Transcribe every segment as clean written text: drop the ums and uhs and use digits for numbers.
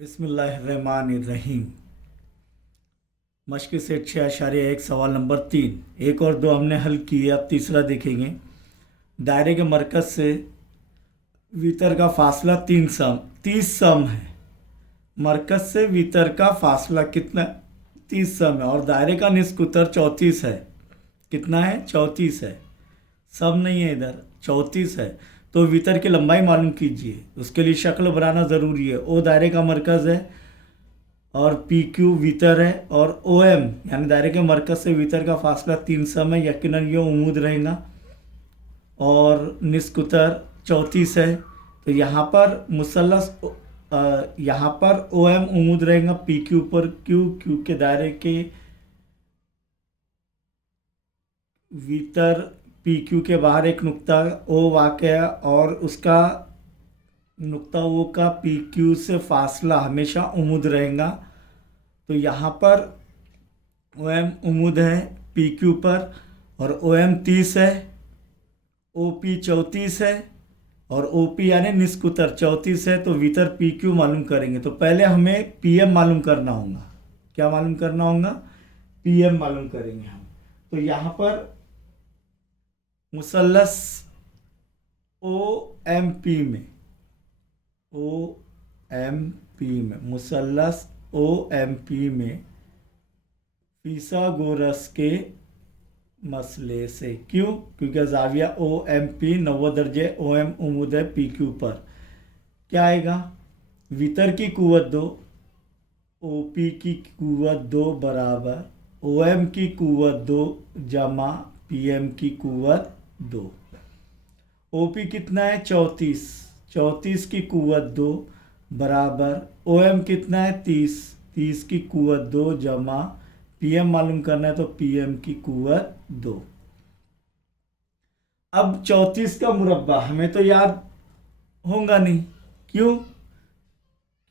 बिस्मिल्लाहिर्रहमानिर्रहीम। मश्क सेट 6.1 सवाल नंबर 3। एक और दो हमने हल किए, अब तीसरा देखेंगे। दायरे के मरकज से वितर का फासला 30 सम है। मरकज से वितर का फासला कितना? 30 सम है। और दायरे का निस्फ उत्तर 34 है। कितना है? 34 है। सम नहीं है इधर, 34 है। तो वितर की लंबाई मालूम कीजिए। उसके लिए शक्ल बनाना ज़रूरी है। ओ दायरे का मरकज़ है और पी क्यू वितर है, और ओ एम यानी दायरे के मरकज से वितर का फासला 3 सम है। यकीनन ये उमूद रहेगा। और निस्फ उत्तर 34 है। तो यहाँ पर मुसल्लस यहाँ पर ओ एम उमूद रहेगा पी क्यू पर। क्यू के दायरे के भीतर पी क्यू के बाहर एक नुक्ता ओ वाक़या, और उसका नुक्ता ओ का पी क्यू से फासला हमेशा उमूद रहेगा। तो यहाँ पर ओ एम उमूद है पी क्यू पर, और ओ एम 30 है, ओ पी 34 है, और ओ पी यानी निस्फ उत्तर 34 है। तो वितर पी क्यू मालूम करेंगे। तो पहले हमें पी एम मालूम करना होगा। क्या मालूम करना होगा? पी एम मालूम करेंगे हम। तो यहाँ पर मुसल्लस ओ एम पी में ओ एम पी में मुसल्लस ओ एम पी में फिसागोरस के मसले से। क्यों? क्योंकि जाविया ओ एम पी 90 दर्जे ओ एम उमूद है पी क्यू पर। क्या आएगा? वितर की कुव्वत 2, ओ पी की कुव्वत 2 बराबर ओ एम की कुव्वत 2 जमा पी एम की कुव्वत 2। ओ पी कितना है? 34। 34 की कुव्वत 2 बराबर ओ एम कितना है? 30। 30 की कुव्वत 2 जमा पी एम मालूम करना है, तो पी एम की कुव्वत 2। अब 34 का मुरब्बा हमें तो याद होगा नहीं। क्यों?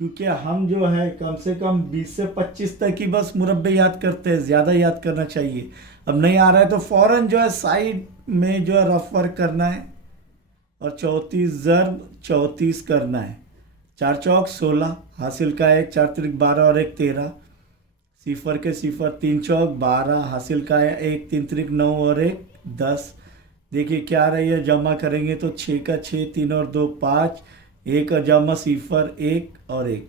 क्योंकि हम जो है कम से कम 20 से 25 तक ही बस मुरब्बे याद करते हैं, ज़्यादा याद करना चाहिए। अब नहीं आ रहा है तो फ़ौरन जो है साइड में जो है रफ वर्क करना है, और 34 ज़र्ब 34 करना है। 4 चौक 16 हासिल का 1, 4 त्रिक 12 और 1 13। सिफर के सिफर 3 चौक 12 हासिल का है 1, 3 त्रिक 9 और 1 10। देखिए क्या रही है, जमा करेंगे तो 6 का 6, 3 और 2 5, 1 जमा सिफर 1 और 1,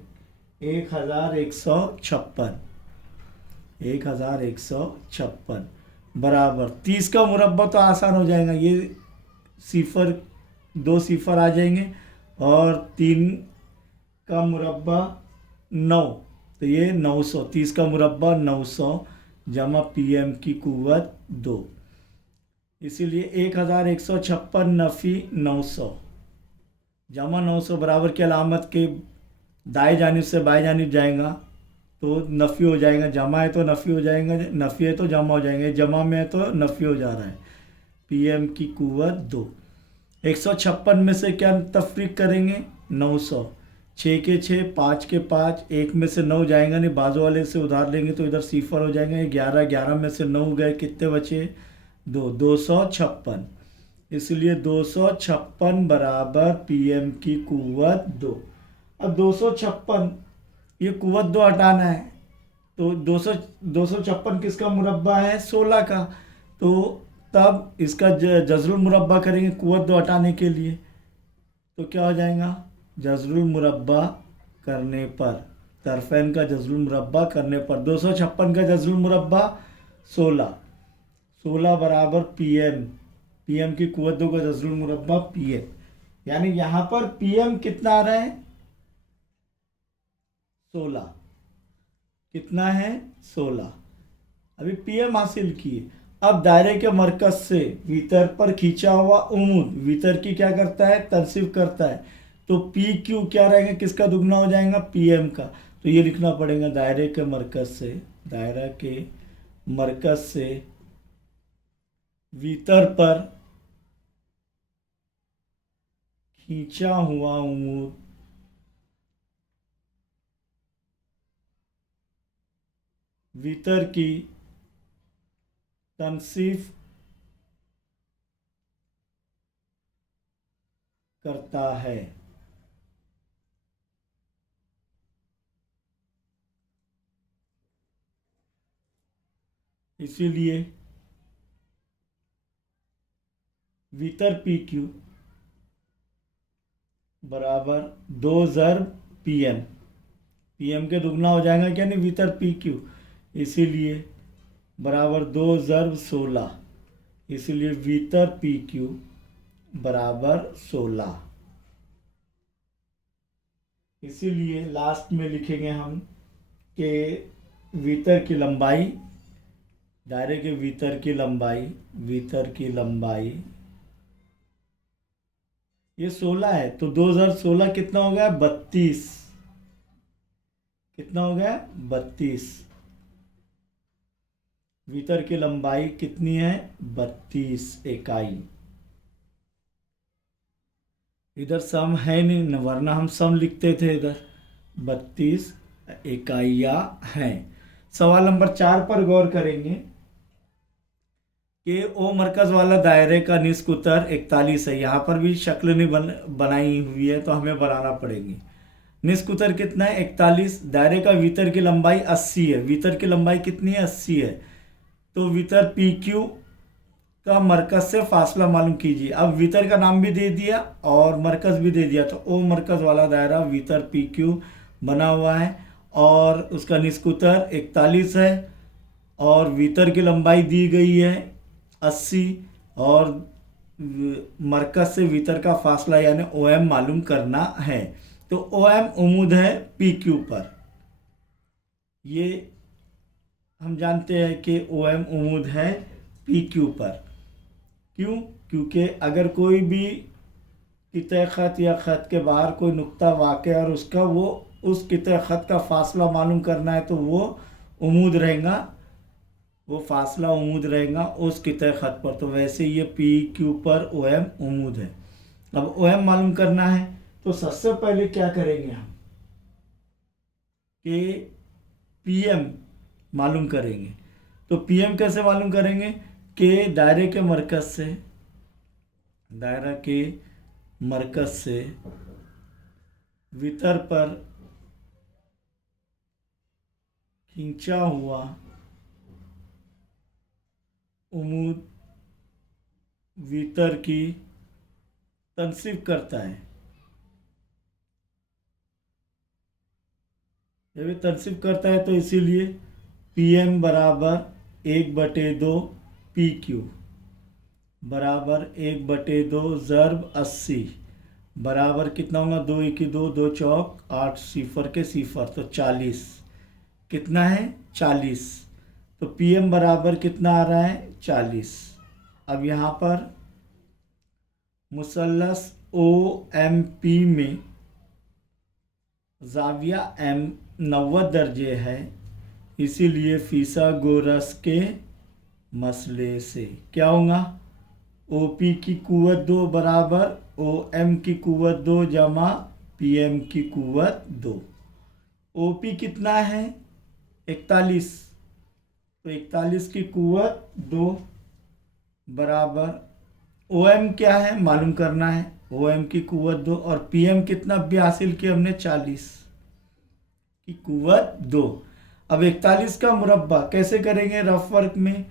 1156। 1156 बराबर 30 का मुरब्बा तो आसान हो जाएगा। ये सिफर 2 सिफर आ जाएंगे, और 3 का मुरब्बा 9, तो ये 900। 30 का मुरब्बा 900 जमा पी एम की कुव्वत 2। इसीलिए 1156 नफ़ी 900 जमा 900 बराबर की अलामत के दाएं जानिब से बाएं जानिब जाएगा तो नफ़ी हो जाएगा। जमा है तो नफ़ी हो जाएगा, नफ़ी है तो जमा हो जाएंगे, जमा में है तो नफ़ी हो जा रहा है। पी एम की कुव्वत 2। 156 में से क्या तफरीक करेंगे? 900। 6 के 6, 5 के 5, 1 में से 9 जाएगा नहीं, बाजू वाले से उधार लेंगे तो इधर सिफर हो जाएंगे। 11, 11 में से 9 गए, कितने बचे? 2, 256। इसलिए 256 बराबर पी एम की कुव्वत 2। अब 256, ये कुव्वत 2 हटाना है, तो 256 किसका मुरब्बा है? 16 का। तो तब इसका जज़रुल मुरब्बा करेंगे कुव्वत 2 हटाने के लिए, तो क्या हो जाएगा? जज़रुल मुरब्बा करने पर, तरफ़ैन का जज़रुल मुरब्बा करने पर 256 का जज़रुल मुरब्बा 16। 16 बराबर पी एम की कुव्वत 2 का जज़रुल मुरब्बा पी एम। यानी यहाँ पर पी एम कितना आ रहा है? 16। कितना है? 16। अभी पी एम हासिल किए। अब दायरे के मरकज से वितर पर खींचा हुआ उमूद वितर की क्या करता है? तनसीब करता है। तो पी क्यू क्या रहेगा? किसका दुगना हो जाएगा? पी एम का। तो ये लिखना पड़ेगा दायरे के मरकज से, दायरा के मरकज से वितर पर खींचा हुआ उमूद वितर की तनसीफ करता है। इसीलिए भीतर पी क्यू बराबर 2 ज़र पी एम, पी एम के दुगना हो जाएगा क्या, नहीं, भीतर पी क्यू, इसीलिए बराबर 2 ज़र 16, इसीलिए भीतर पी क्यू बराबर 16। इसीलिए लास्ट में लिखेंगे हम कि भीतर की लंबाई, दायरे के भीतर की लंबाई, भीतर की लंबाई ये 16 है, तो 2016 कितना हो गया, 32, कितना हो गया, 32। भीतर की लंबाई कितनी है, 32 इकाई। इधर सम है नहीं, वरना हम सम लिखते थे इधर, 32 इकाइयाँ हैं। सवाल नंबर 4 पर गौर करेंगे कि ओ मरकज वाला दायरे का निस्क उत्तर 41 है। यहाँ पर भी शक्ल नहीं बनाई हुई है, तो हमें बनाना पड़ेगी। निस्क उत्तर कितना है, 41। दायरे का भीतर की लंबाई 80 है। भीतर की लंबाई कितनी है, 80 है। तो भीतर पी क्यू का मरकज से फासला मालूम कीजिए। अब भीतर का नाम भी दे दिया और मरकज भी दे दिया, तो ओ मरकज वाला दायरा भीतर पी क्यू बना हुआ है और उसका निस्क उत्तर 41 है और भीतर की लंबाई दी गई है 80 और मरकज से भीतर का फासला यानी ओ एम मालूम करना है। तो ओ एम उम्मीद है पी क्यू पर, ये हम जानते हैं कि ओ एम उम्मीद है पी क्यू पर। क्यों, क्योंकि अगर कोई भी कितने ख़त या ख़त के बाहर कोई नुक्ता वाक़ और उसका वो उस कितने ख़त का फासला मालूम करना है, तो वो उम्मीद रहेगा, वो फासला उम्मीद रहेगा उस कितने ख़त पर। तो वैसे ये पी क्यू पर ओ एम उम्मीद है। अब ओ एम मालूम करना है तो सबसे पहले क्या करेंगे हम कि पी एम मालूम करेंगे। तो पी एम कैसे मालूम करेंगे कि दायरे के मरकज से, दायरा के मरकज से भीतर पर खींचा हुआ उम्मीद भीतर की तनसीब करता है। जब ये तनसीब करता है तो इसीलिए पी एम बराबर 1/2 पी क्यू बराबर 1/2 ज़र्ब 80 बराबर कितना होगा, 2 1 2 2 चौक 8 सिफर के सिफर, तो 40। कितना है, 40। तो पी एम बराबर कितना आ रहा है, 40। अब यहाँ पर मुसल्लस ओ एम पी में ज़ाविया एम 90 दर्जे है, इसीलिए फिसागोरस के मसले से क्या होगा, ओ पी की कुव्वत 2 बराबर ओ एम की कुव्वत 2 जमा पी एम की कुव्वत 2। ओ पी कितना है, 41, तो 41 की कुव्वत 2 बराबर ओ एम क्या है मालूम करना है, ओ एम की कुव्वत 2 और पी एम कितना भी हासिल किया हमने, 40 की कुव्वत 2। अब 41 का मुरब्बा कैसे करेंगे, रफ वर्क में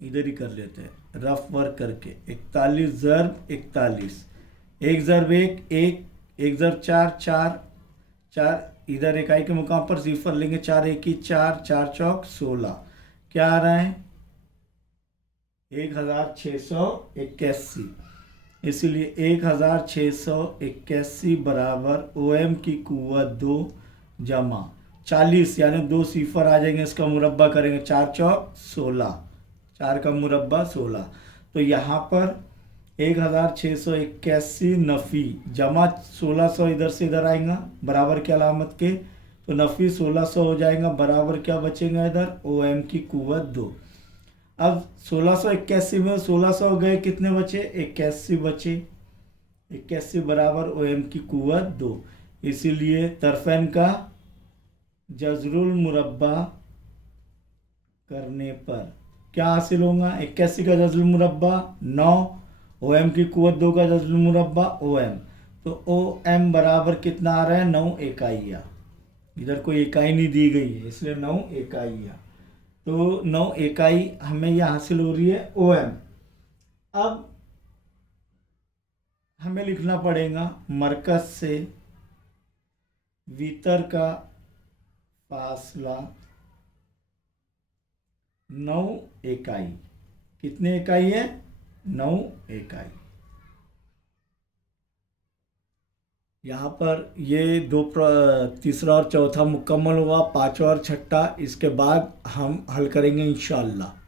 इधर ही कर लेते हैं, रफ वर्क करके 41 ज़र्ब 41, 1 ज़र्ब 1 1, 1 ज़र्ब 4 4 4, इधर इकाई के मुकाम पर सिफर लेंगे, 4 1 4 4 चौक 16, क्या आ रहा है 1681। इसलिए 1681 बराबर ओ एम की कुव्वत 2 जमा 40 यानी 2 सिफर आ जाएंगे, इसका मुरब्बा करेंगे, 4 चौक 16, 4 का मुरब्बा 16। तो यहाँ पर 1681 नफ़ी जमा 1600 इधर से इधर आएगा बराबर की अलामत के, तो नफ़ी 1600 हो जाएगा, बराबर क्या बचेगा इधर, ओ एम की कुव्वत 2। अब 1681 में 1600 हो गए, कितने बचे, 81 बचे, 81 बराबर ओ एम की कुव्वत 2। इसीलिए तरफैन का जज़रुल मुरब्बा करने पर क्या हासिल होगा, 81 का जज़रुल मुरब्बा 9, ओ एम की कुव्वत 2 का जज़रुल मुरब्बा ओ एम, तो ओ एम बराबर कितना आ रहा है, 9 इकाइयाँ। इधर कोई इकाई नहीं दी गई है इसलिए 9 इकाइयाँ। तो 9 इकाई हमें यह हासिल हो रही है OM। अब हमें लिखना पड़ेगा मरकज से भीतर का फासला 9 इकाई। कितने इकाई है? 9 इकाई। यहाँ पर ये तीसरा और चौथा मुकम्मल हुआ, पांचवा और छठा इसके बाद हम हल करेंगे इंशाअल्लाह।